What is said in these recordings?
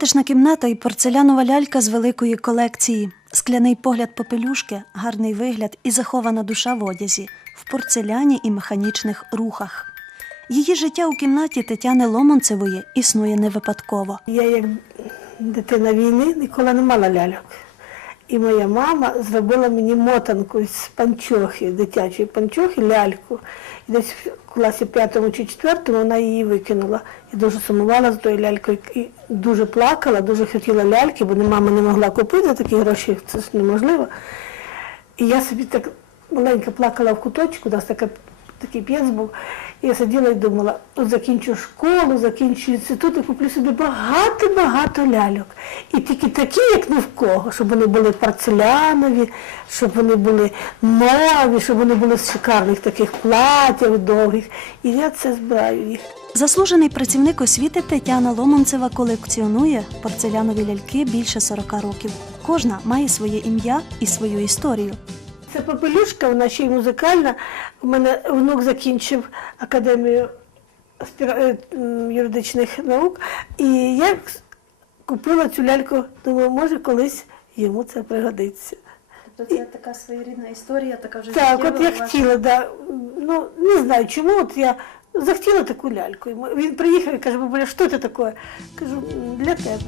Затишна кімната і порцелянова лялька з великої колекції, скляний погляд попелюшки, гарний вигляд і захована душа в одязі, в порцеляні і механічних рухах. Її життя у кімнаті Тетяни Ломонцевої існує не випадково. Я як дитина війни ніколи не мала ляльок. І моя мама зробила мені мотанку з панчохи, дитячої панчохи, ляльку. І десь в класі п'ятому чи четвертому вона її викинула. І дуже сумувала за тою лялькою. І дуже плакала, дуже хотіла ляльки, бо мама не могла купити такі гроші, це ж неможливо. І я собі так маленько плакала в куточку, у нас така, такий п'єц був. Я сиділа і думала, от закінчу школу, закінчу інститут і куплю собі багато-багато ляльок. І тільки такі, як ні в кого, щоб вони були порцелянові, щоб вони були нові, щоб вони були з шикарних таких платів довгих. І я це збираю їх. Заслужений працівник освіти Тетяна Ломонцева колекціонує порцелянові ляльки більше 40 років. Кожна має своє ім'я і свою історію. Це попелюшка, вона ще й музикальна. У мене внук закінчив академію е, юридичних наук. І я купила цю ляльку, думаю, може колись йому це пригодиться. Тобто це така своєрідна історія, така вже Так, от я хотіла, да. ну не знаю чому, от я захотіла таку ляльку. Він приїхав і каже, бабуля, що це таке? Кажу, для тебе.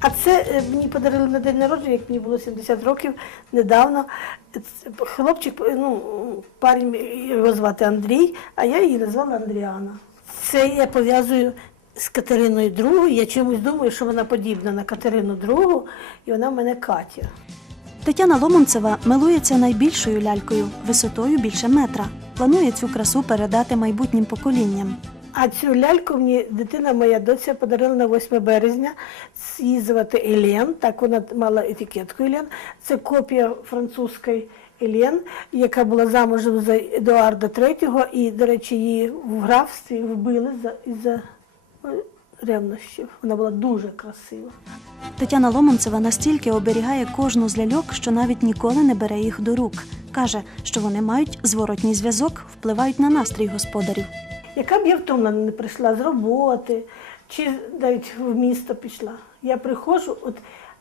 А це е, мені подарили на день народження, як мені було 70 років недавно. Хлопчик, е, ну, парень його звати Андрій, а я її назвала Андріана. Це я пов'язую з Катериною II. Я чомусь думаю, що вона подібна на Катерину II, і вона в мене Катя. Тетяна Ломонцева милується найбільшою лялькою, висотою більше метра. Планує цю красу передати майбутнім поколінням. А цю ляльку мені дитина моя доця подарила на 8 березня. Її звати Елен, так вона мала етикетку Елен. Це копія французької Елен, яка була замужем за Едуарда III, і, до речі, її в графстві вбили за, із-за ну, ревнощів. Вона була дуже красива. Тетяна Ломонцева настільки оберігає кожну з ляльок, що навіть ніколи не бере їх до рук. Каже, що вони мають зворотній зв'язок, впливають на настрій господарів. Яка б я втомлена не прийшла з роботи, чи навіть в місто пішла. Я приходжу, от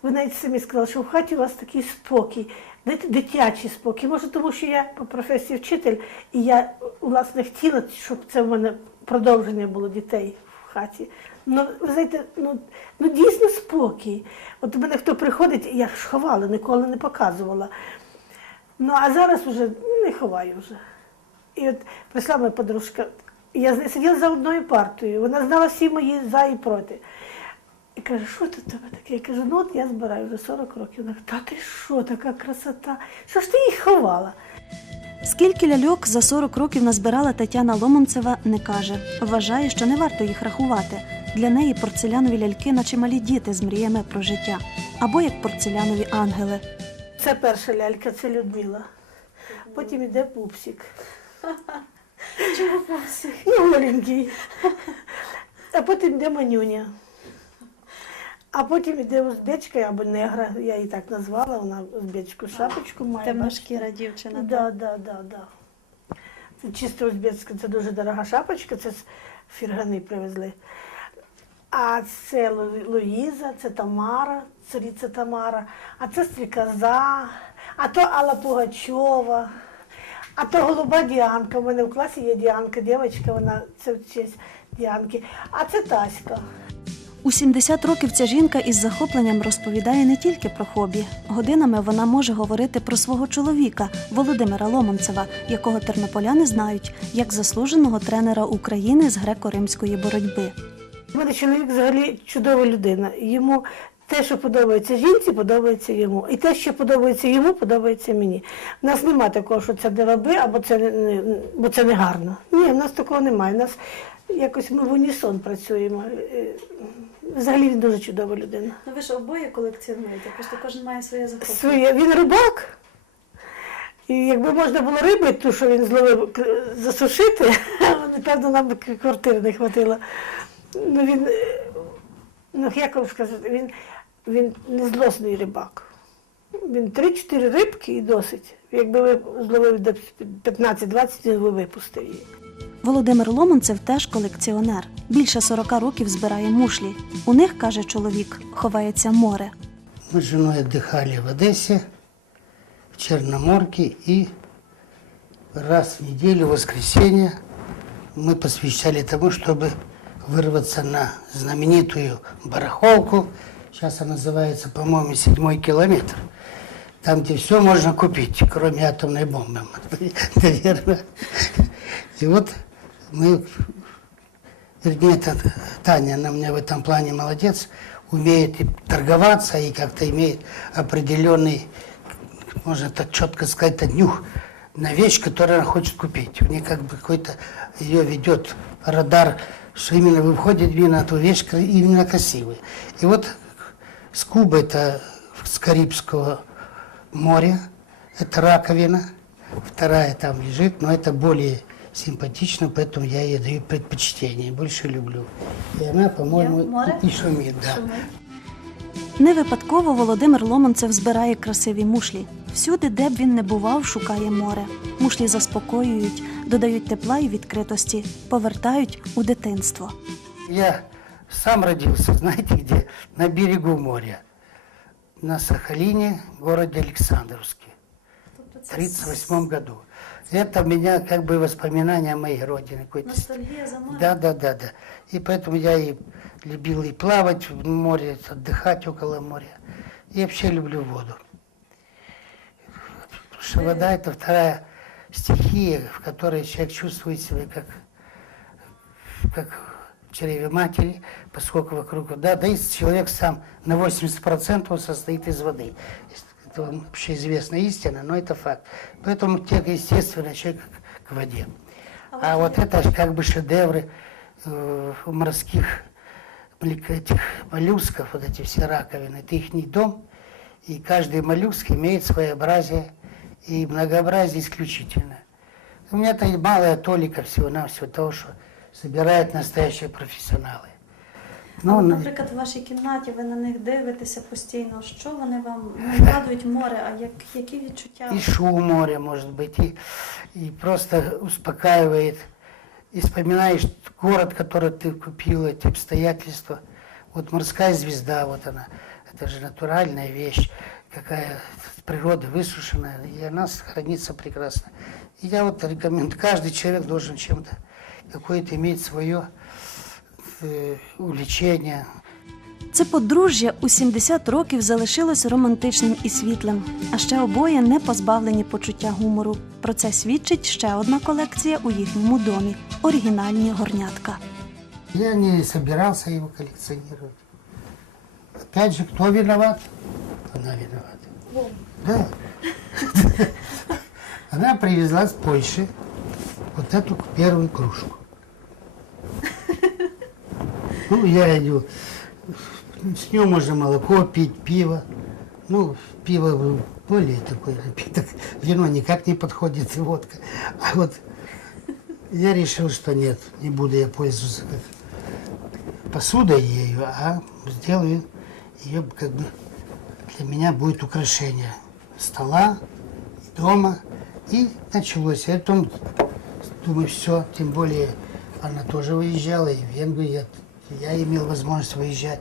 ви навіть самі сказали, що в хаті у вас такий спокій, дит- дитячий спокій. Може, тому що я по професії вчитель, і я власне хотіла, щоб це в мене продовження було дітей в хаті. Ну, ви знаєте, ну, ну дійсно спокій. От у мене хто приходить, я ж ховала, ніколи не показувала. Ну а зараз вже не ховаю вже. І от прийшла моя подружка, я сиділа за одною партою, вона знала всі мої за і проти. І каже, що тут тебе таке? Я кажу, ну от я збираю вже 40 років. Вона каже, та ти що, така красота? Що ж ти їх ховала? Скільки ляльок за 40 років назбирала Тетяна Ломонцева, не каже. Вважає, що не варто їх рахувати. Для неї порцелянові ляльки, наче малі діти з мріями про життя, або як порцелянові ангели. Це перша лялька, це Людмила. Потім іде пупсик. Чому пупсик? Ну, голенький. А потім йде манюня. А потім йде узбечка або негра, я її так назвала, вона узбечку шапочку має. Темношкіра дівчина. Да, да, да, да. Це чисто узбецька, це дуже дорога шапочка, це з фіргани привезли. А це Луїза, це Тамара, цариця Тамара, а це стрікоза, а то Алла Пугачова, а то голуба Діанка. У мене в класі є Діанка, дівчинка, вона це в честь Діанки. А це Таська. У 70 років ця жінка із захопленням розповідає не тільки про хобі. Годинами вона може говорити про свого чоловіка Володимира Ломонцева, якого тернополяни знають як заслуженого тренера України з греко-римської боротьби. У мене чоловік взагалі чудова людина. Йому те, що подобається жінці, подобається йому. І те, що подобається йому, подобається мені. У нас немає такого, що це не роби, або це не, бо це не гарно. Ні, в нас такого немає. У нас якось ми в унісон працюємо. Е, Взагалі він дуже чудова людина. Ну ви ж обоє колекціонуєте, просто кожен має своє захоплення. Своє. Він рибак. І якби можна було риби, ту, що він зловив, засушити, напевно, нам би квартири не хватило. Ну він, е, ну як вам сказати, він, він не злосний рибак. Він 3-4 рибки і досить. Якби ви зловили до 15-20, він би випустив її. Володимир Ломонцев теж колекціонер. Більше 40 років збирає мушлі. У них, каже чоловік, ховається море. Мы с женой отдыхали в Одессе, в Черноморке, и раз в неделю, в воскресенье, мы посвящали тому, чтобы вырваться на знаменитую барахолку. Сейчас она называется, по-моему, седьмой километр. Там, где все можно купить, кроме атомной бомбы, наверное. И вот мы это Таня, она мне в этом плане молодец, умеет и торговаться, и как-то имеет определенный, можно так четко сказать, нюх на вещь, которую она хочет купить. У нее как бы какой-то, ее ведет радар, что именно выходит именно ту вещь именно красивая. И вот с Кубы, это с Карибского моря, это раковина, вторая там лежит, но это более симпатично, поэтому я ей даю предпочтение, больше люблю. И она, по-моему, Я- море? и шумит, да. Не випадково Володимир Ломонцев збирає красиві мушлі. Всюди, де б він не бував, шукає море. Мушлі заспокоюють, додають тепла і відкритості, повертають у дитинство. Я сам родился, знаете где? На берегу моря. На Сахалине, городе Александровске. В 1938 году. Это у меня как бы воспоминания о моей родине. какой-то? Да, да, да, да. И поэтому я и любил и плавать в море, отдыхать около моря. И вообще люблю воду. Потому что вода это вторая стихия, в которой человек чувствует себя как, как чреве матери, поскольку вокруг вода, да и человек сам на 80% он состоит из воды. Это вам общеизвестная истина, но это факт. Поэтому тяга естественно человек к- воде. А вот это как бы шедевры э, морских этих моллюсков, вот эти все раковины, это их дом, и каждый моллюск имеет своеобразие и многообразие исключительное. У меня-то малая толика всего-навсего того, что собирают настоящие профессионалы. Ну, Ну, на- наприклад, в вашій кімнаті ви на них дивитеся постійно. Що вони вам не нагадують море, а як, які відчуття? и шум моря, может быть, и, и просто успокаивает. И вспоминаешь город, который ты купил, эти обстоятельства. Вот морская звезда, вот она, это же натуральная вещь, какая с природы высушенная, и она хранится прекрасно. И я вот рекомендую, каждый человек должен чем-то, какое-то иметь свое э, увлечение, Це подружжя у 70 років залишилось романтичним і світлим, а ще обоє не позбавлені почуття гумору. Про це свідчить ще одна колекція у їхньому домі оригінальні горнятка. Я не собирался его коллекционировать. Опять же, кто виноват? Она виновата. Да. Она привезла с Польши вот эту первую кружку. Ну, я иду. С нее можно молоко пить, пиво. Ну, пиво более такой напиток. Вино никак не подходит, и водка. А вот я решил, что нет, не буду я пользоваться как посудой ею, а сделаю ее как бы для меня будет украшение стола, дома. И началось. Я потом думаю, все, тем более она тоже выезжала, и в Венгрию я, я имел возможность выезжать.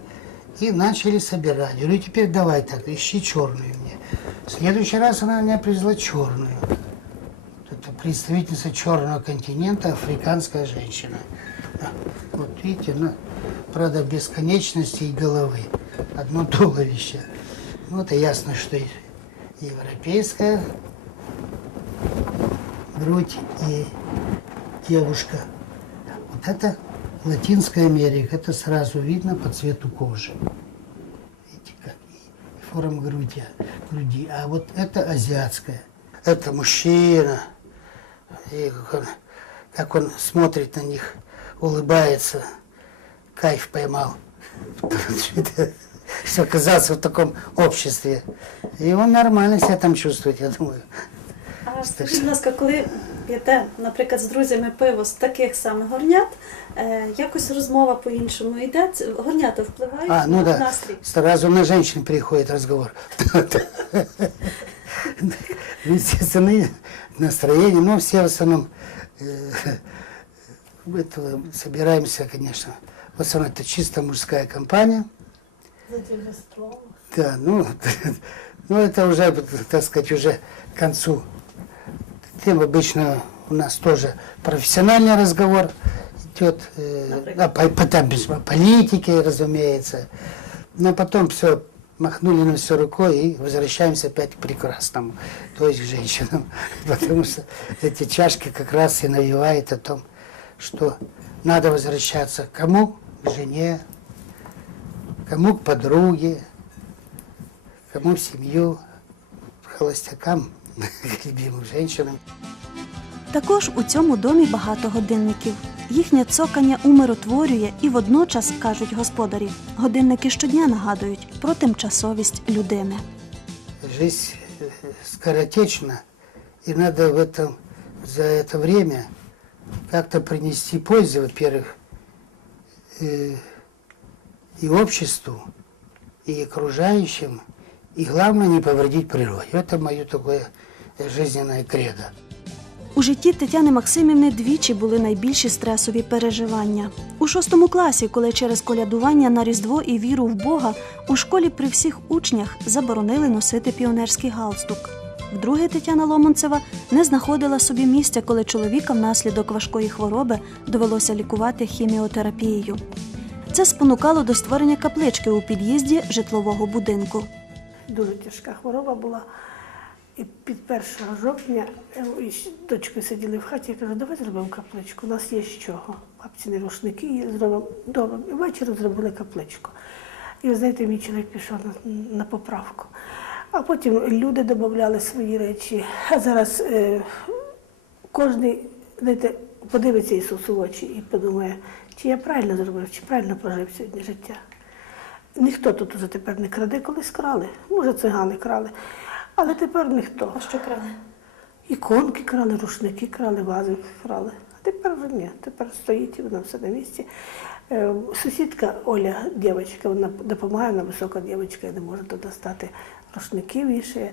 И начали собирать. Я говорю, теперь давай так, ищи черную мне. В следующий раз она меня привезла черную. Это представительница черного континента, африканская женщина. Вот видите, она, правда, бесконечности и головы. Одно туловище. Ну, это ясно, что европейская грудь и девушка. Вот это Латинская Америка. Это сразу видно по цвету кожи. Видите, форма груди, груди. А вот это азиатская. Это мужчина. И как он, как он смотрит на них, улыбается. Кайф поймал. Что оказался в таком обществе. И он нормально себя там чувствует, я думаю. А скажіть, будь ласка, коли п'єте, наприклад, з друзями пиво з таких самих горнят, е, якось розмова по-іншому йде, Це- горнята впливають А, ну на да, настрій? сразу на женщин приходит разговор. Естественно, настроение, но все в основном э, это, собираемся, конечно. В основном это чисто мужская компания. Да, ну, ну это уже, так сказать, уже к концу. Тем обычно у нас тоже профессиональный разговор идет, э, а, по, по- там без политики, разумеется. Но потом все махнули на все рукой и возвращаемся опять к прекрасному, то есть к женщинам. Потому что эти чашки как раз и навевают о том, что надо возвращаться к кому? К жене, кому к подруге, кому в семью, к холостякам, к любимым женщинам. Також у цьому домі багато годинників. Їхнє цокання умиротворює і водночас, кажуть господарі, годинники щодня нагадують про тимчасовість людини. Жизнь э, скоротечна, и надо в этом, за это время как-то принести пользу, во-первых, э, и обществу, и окружающим, и главное не повредить природе. Это мое такое жизненное кредо. У житті Тетяни Максимівни двічі були найбільші стресові переживання. У шостому класі, коли через колядування на Різдво і віру в Бога, у школі при всіх учнях заборонили носити піонерський галстук. Вдруге Тетяна Ломонцева не знаходила собі місця, коли чоловіка внаслідок важкої хвороби довелося лікувати хіміотерапією. Це спонукало до створення каплички у під'їзді житлового будинку. Дуже тяжка хвороба була. І під 1 жовтня е, із дочкою сиділи в хаті, я кажу, давай зробимо капличку, у нас є з чого. Бабціні рушники є, зробимо добре. І ввечері зробили капличку. І ви знаєте, мій чоловік пішов на, на поправку. А потім люди додавали свої речі. А зараз е, кожен, знаєте, подивиться Ісусу в очі і подумає, чи я правильно зробив, чи правильно прожив сьогодні життя. Ніхто тут уже тепер не краде, колись крали. Може, цигани крали. Але тепер ніхто. А що крали? Іконки крали, рушники крали, вази крали. А тепер вже ні. Тепер стоїть і воно все на місці. Е, Сусідка Оля, дівчинка, вона допомагає, вона висока дівчинка, не може достати рушники вішає.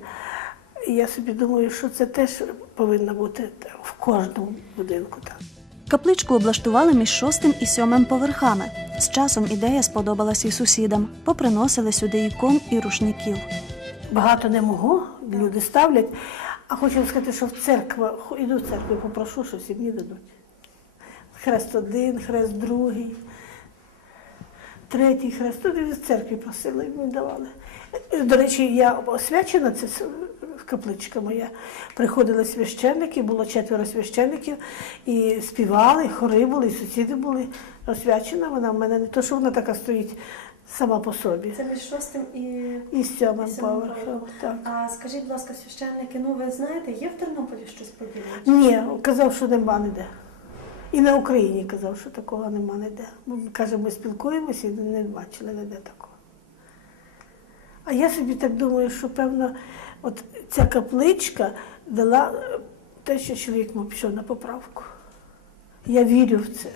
І я собі думаю, що це теж повинно бути в кожному будинку. Так. Капличку облаштували між шостим і сьомим поверхами. З часом ідея сподобалась і сусідам. Поприносили сюди ікон і рушників. Багато не можу, люди ставлять. А хочу сказати, що в церкву, іду в церкву, попрошу, щось і мені дадуть. Хрест один, хрест другий, третій хрест. Тут і в церкві просили, і мені давали. До речі, я освячена, це капличка моя. Приходили священники, було четверо священників, і співали, хори були, і сусіди були. Освячена вона в мене не то, що вона така стоїть сама по собі. Це між шостим і І з сьомим поверхом. Так. А скажіть, будь ласка, священники, ну ви знаєте, є в Тернополі щось подібне? Ні, казав, що нема ніде. І на Україні казав, що такого нема ніде. Ми, Каже, ми спілкуємося і не бачили ніде такого. А я собі так думаю, що певно, от ця капличка дала те, що чоловік мій пішов на поправку. Я вірю в це.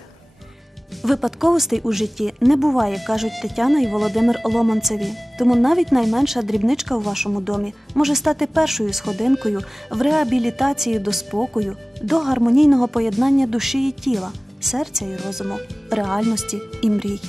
Випадковостей у житті не буває, кажуть Тетяна і Володимир Ломанцеві. Тому навіть найменша дрібничка у вашому домі може стати першою сходинкою в реабілітації до спокою, до гармонійного поєднання душі і тіла, серця і розуму, реальності і мрій.